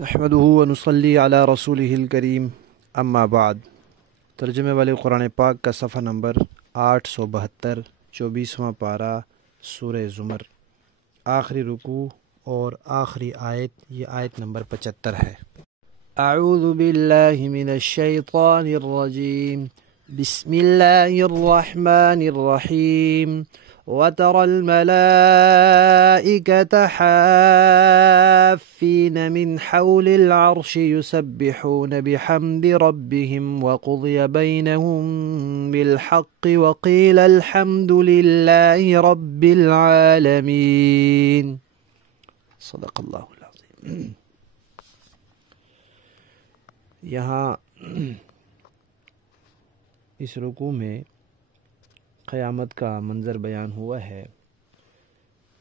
نحمده ونصلي علی رسولہ الکریم اما بعد۔ ترجمے والے قرآن پاک کا صفحہ نمبر 872، 24واں پارہ، سورہ زمر، آخری رکوع اور آخری آیت، یہ آیت نمبر 75 ہے۔ اعوذ باللہ من الشیطان الرجیم، بسم اللہ الرحمن الرحیم۔ وَتَرَى الْمَلَائِكَةَ حَافِّينَ مِنْ حَوْلِ الْعَرْشِ يُسَبِّحُونَ بِحَمْدِ رَبِّهِمْ وَقُضِيَ بَيْنَهُمْ بِالْحَقِّ وَقِيلَ الْحَمْدُ لِلَّهِ رَبِّ الْعَالَمِينَ۔ صدق اللہ العظیم۔ یہاں اس رکوع میں قیامت کا منظر بیان ہوا ہے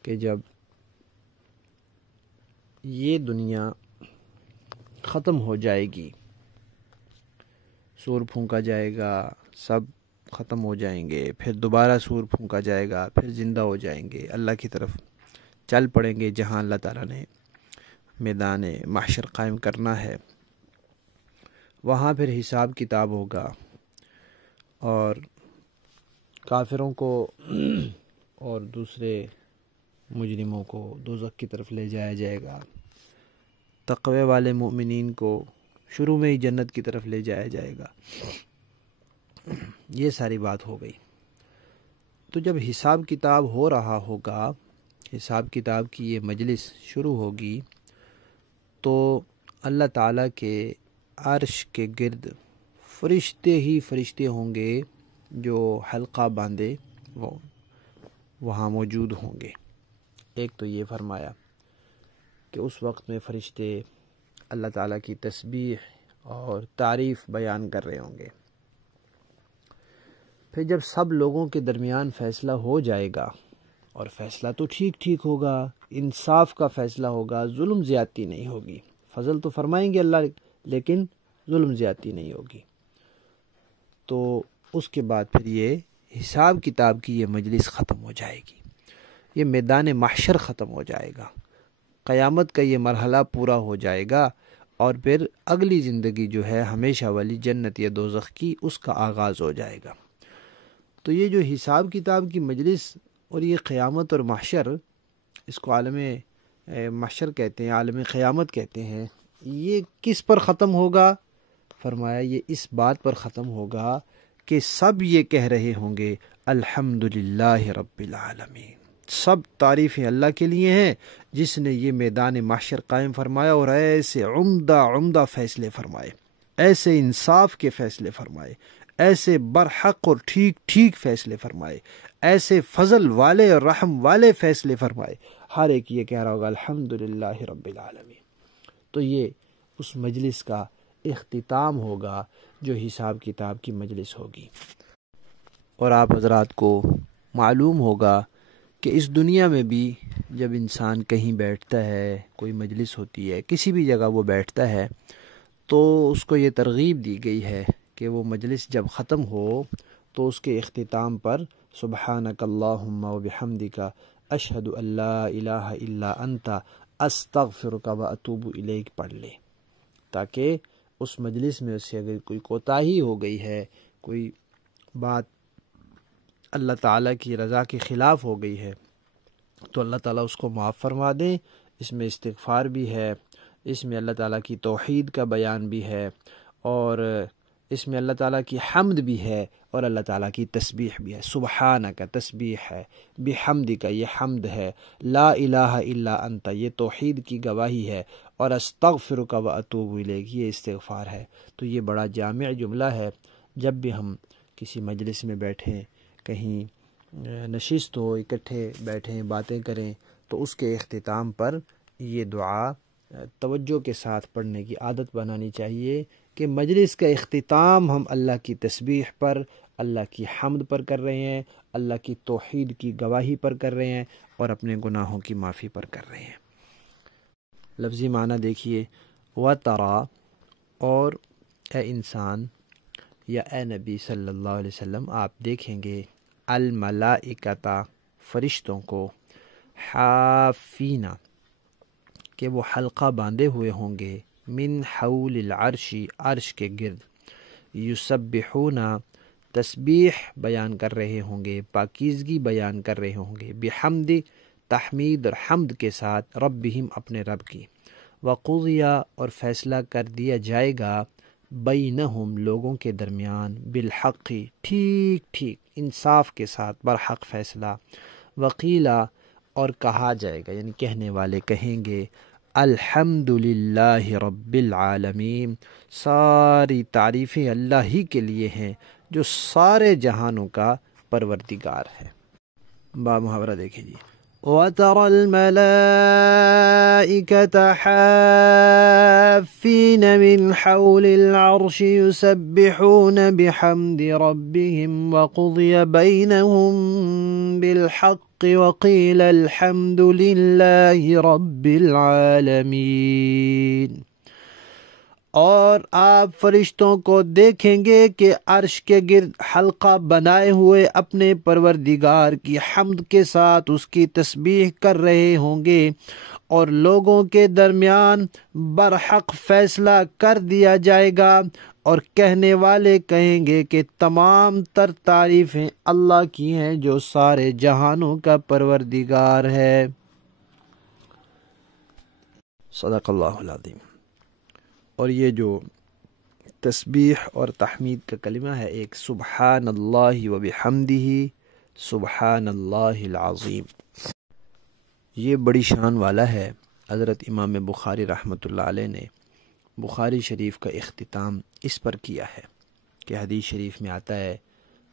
کہ جب یہ دنیا ختم ہو جائے گی، سور پھونکا جائے گا، سب ختم ہو جائیں گے، پھر دوبارہ سور پھونکا جائے گا، پھر زندہ ہو جائیں گے، اللہ کی طرف چل پڑیں گے جہاں اللہ تعالیٰ نے میدان محشر قائم کرنا ہے۔ وہاں پھر حساب کتاب ہوگا اور کافروں کو اور دوسرے مجرموں کو دوزخ کی طرف لے جایا جائے گا، تقوی والے مومنین کو شروع میں ہی جنت کی طرف لے جایا جائے گا۔ یہ ساری بات ہو گئی۔ تو جب حساب کتاب ہو رہا ہوگا، حساب کتاب کی یہ مجلس شروع ہوگی، تو اللہ تعالیٰ کے عرش کے گرد فرشتے ہی فرشتے ہوں گے جو حلقہ باندھے وہ وہاں موجود ہوں گے۔ ایک تو یہ فرمایا کہ اس وقت میں فرشتے اللہ تعالیٰ کی تسبیح اور تعریف بیان کر رہے ہوں گے۔ پھر جب سب لوگوں کے درمیان فیصلہ ہو جائے گا، اور فیصلہ تو ٹھیک ہوگا، انصاف کا فیصلہ ہوگا، ظلم زیادتی نہیں ہوگی، فضل تو فرمائیں گے اللہ لیکن ظلم زیادتی نہیں ہوگی۔ تو اس کے بعد پھر یہ حساب کتاب کی یہ مجلس ختم ہو جائے گی، یہ میدان محشر ختم ہو جائے گا، قیامت کا یہ مرحلہ پورا ہو جائے گا، اور پھر اگلی زندگی جو ہے ہمیشہ والی جنت یا دوزخ کی، اس کا آغاز ہو جائے گا۔ تو یہ جو حساب کتاب کی مجلس اور یہ قیامت اور محشر، اس کو عالم محشر کہتے ہیں، عالم قیامت کہتے ہیں، یہ کس پر ختم ہوگا؟ فرمایا یہ اس بات پر ختم ہوگا کہ سب یہ کہہ رہے ہوں گے الحمدللہ رب العالمین، سب تعریفیں اللہ کے لیے ہیں جس نے یہ میدان محشر قائم فرمایا اور ایسے عمدہ فیصلے فرمائے، ایسے انصاف کے فیصلے فرمائے، ایسے برحق اور ٹھیک فیصلے فرمائے، ایسے فضل والے اور رحم والے فیصلے فرمائے۔ ہر ایک یہ کہہ رہا ہوگا الحمدللہ رب العالمین۔ تو یہ اس مجلس کا اختتام ہوگا جو حساب کتاب کی مجلس ہوگی۔ اور آپ حضرات کو معلوم ہوگا کہ اس دنیا میں بھی جب انسان کہیں بیٹھتا ہے، کوئی مجلس ہوتی ہے، کسی بھی جگہ وہ بیٹھتا ہے، تو اس کو یہ ترغیب دی گئی ہے کہ وہ مجلس جب ختم ہو تو اس کے اختتام پر سبحانک اللہم و بحمدک اشہد ان لا الہ الا انت استغفرک و اتوب الیک پڑھ لے، تاکہ اس مجلس میں اس سے اگر کوئی کوتاہی ہو گئی ہے، کوئی بات اللہ تعالیٰ کی رضا کے خلاف ہو گئی ہے، تو اللہ تعالیٰ اس کو معاف فرما دیں۔ اس میں استغفار بھی ہے، اس میں اللہ تعالیٰ کی توحید کا بیان بھی ہے، اور اس میں اللہ تعالیٰ کی حمد بھی ہے، اور اللہ تعالیٰ کی تسبیح بھی ہے۔ سبحانہ کا تسبیح ہے، بحمد کا یہ حمد ہے، لا الہ الا انت یہ توحید کی گواہی ہے، اور استغفرک و اتوب الیک یہ استغفار ہے۔ تو یہ بڑا جامع جملہ ہے۔ جب بھی ہم کسی مجلس میں بیٹھیں، کہیں نشست ہو، اکٹھے بیٹھیں، باتیں کریں، تو اس کے اختتام پر یہ دعا توجہ کے ساتھ پڑھنے کی عادت بنانی چاہیے کہ مجلس کا اختتام ہم اللہ کی تسبیح پر، اللہ کی حمد پر کر رہے ہیں، اللہ کی توحید کی گواہی پر کر رہے ہیں، اور اپنے گناہوں کی معافی پر کر رہے ہیں۔ لفظی معنی دیکھیے، وَتَرَى اور اے انسان یا اے نبی صلی اللہ علیہ وسلم آپ دیکھیں گے الملائکۃ فرشتوں کو، حافین کہ وہ حلقہ باندھے ہوئے ہوں گے من حول العرش عرش کے گرد، یسبحون تسبیح بیان کر رہے ہوں گے، پاکیزگی بیان کر رہے ہوں گے، بحمد تحمید اور حمد کے ساتھ، ربہم اپنے رب کی، وقضی اور فیصلہ کر دیا جائے گا، بینہم لوگوں کے درمیان، بالحق ٹھیک ٹھیک انصاف کے ساتھ برحق فیصلہ، وقیلا اور کہا جائے گا یعنی کہنے والے کہیں گے، الحمد للہ رب العالمین، ساری تعریفیں اللہ ہی کے لیے ہیں جو سارے جہانوں کا پروردگار ہے۔ با محاورہ دیکھیں جی، وَتَرَى الْمَلَائِكَةَ حَافِّينَ مِنْ حَوْلِ الْعَرْشِ يُسَبِّحُونَ بِحَمْدِ رَبِّهِمْ وَقُضِيَ بَيْنَهُمْ بِالْحَقِّ وَقِيلَ الْحَمْدُ لِلَّهِ رَبِّ الْعَالَمِينَ۔ اور آپ فرشتوں کو دیکھیں گے کہ عرش کے گرد حلقہ بنائے ہوئے اپنے پروردگار کی حمد کے ساتھ اس کی تسبیح کر رہے ہوں گے، اور لوگوں کے درمیان برحق فیصلہ کر دیا جائے گا، اور کہنے والے کہیں گے کہ تمام تر تعریفیں اللہ کی ہیں جو سارے جہانوں کا پروردگار ہے۔ صدق اللہ العظیم۔ اور یہ جو تسبیح اور تحمید کا کلمہ ہے، ایک سبحان اللہ و بحمدہ سبحان اللہ العظیم، یہ بڑی شان والا ہے۔ حضرت امام بخاری رحمۃ اللہ علیہ نے بخاری شریف کا اختتام اس پر کیا ہے کہ حدیث شریف میں آتا ہے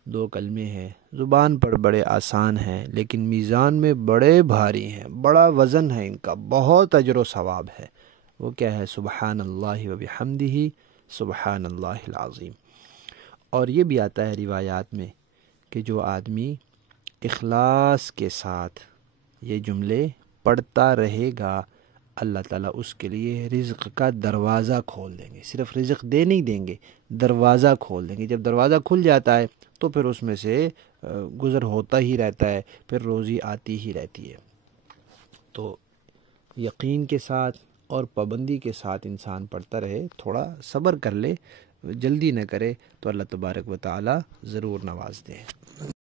2 کلمے ہیں، زبان پر بڑے آسان ہیں لیکن میزان میں بڑے بھاری ہیں، بڑا وزن ہے ان کا، بہت اجر و ثواب ہے۔ وہ کیا ہے؟ سبحان اللہ و بحمدہ سبحان اللہ العظیم۔ اور یہ بھی آتا ہے روایات میں کہ جو آدمی اخلاص کے ساتھ یہ جملے پڑھتا رہے گا، اللہ تعالیٰ اس کے لیے رزق کا دروازہ کھول دیں گے۔ صرف رزق دے نہیں دیں گے، دروازہ کھول دیں گے۔ جب دروازہ کھل جاتا ہے تو پھر اس میں سے گزر ہوتا ہی رہتا ہے، پھر روزی آتی ہی رہتی ہے۔ تو یقین کے ساتھ اور پابندی کے ساتھ انسان پڑھتا رہے، تھوڑا صبر کر لے، جلدی نہ کرے، تو اللہ تبارک و تعالی ضرور نواز دے۔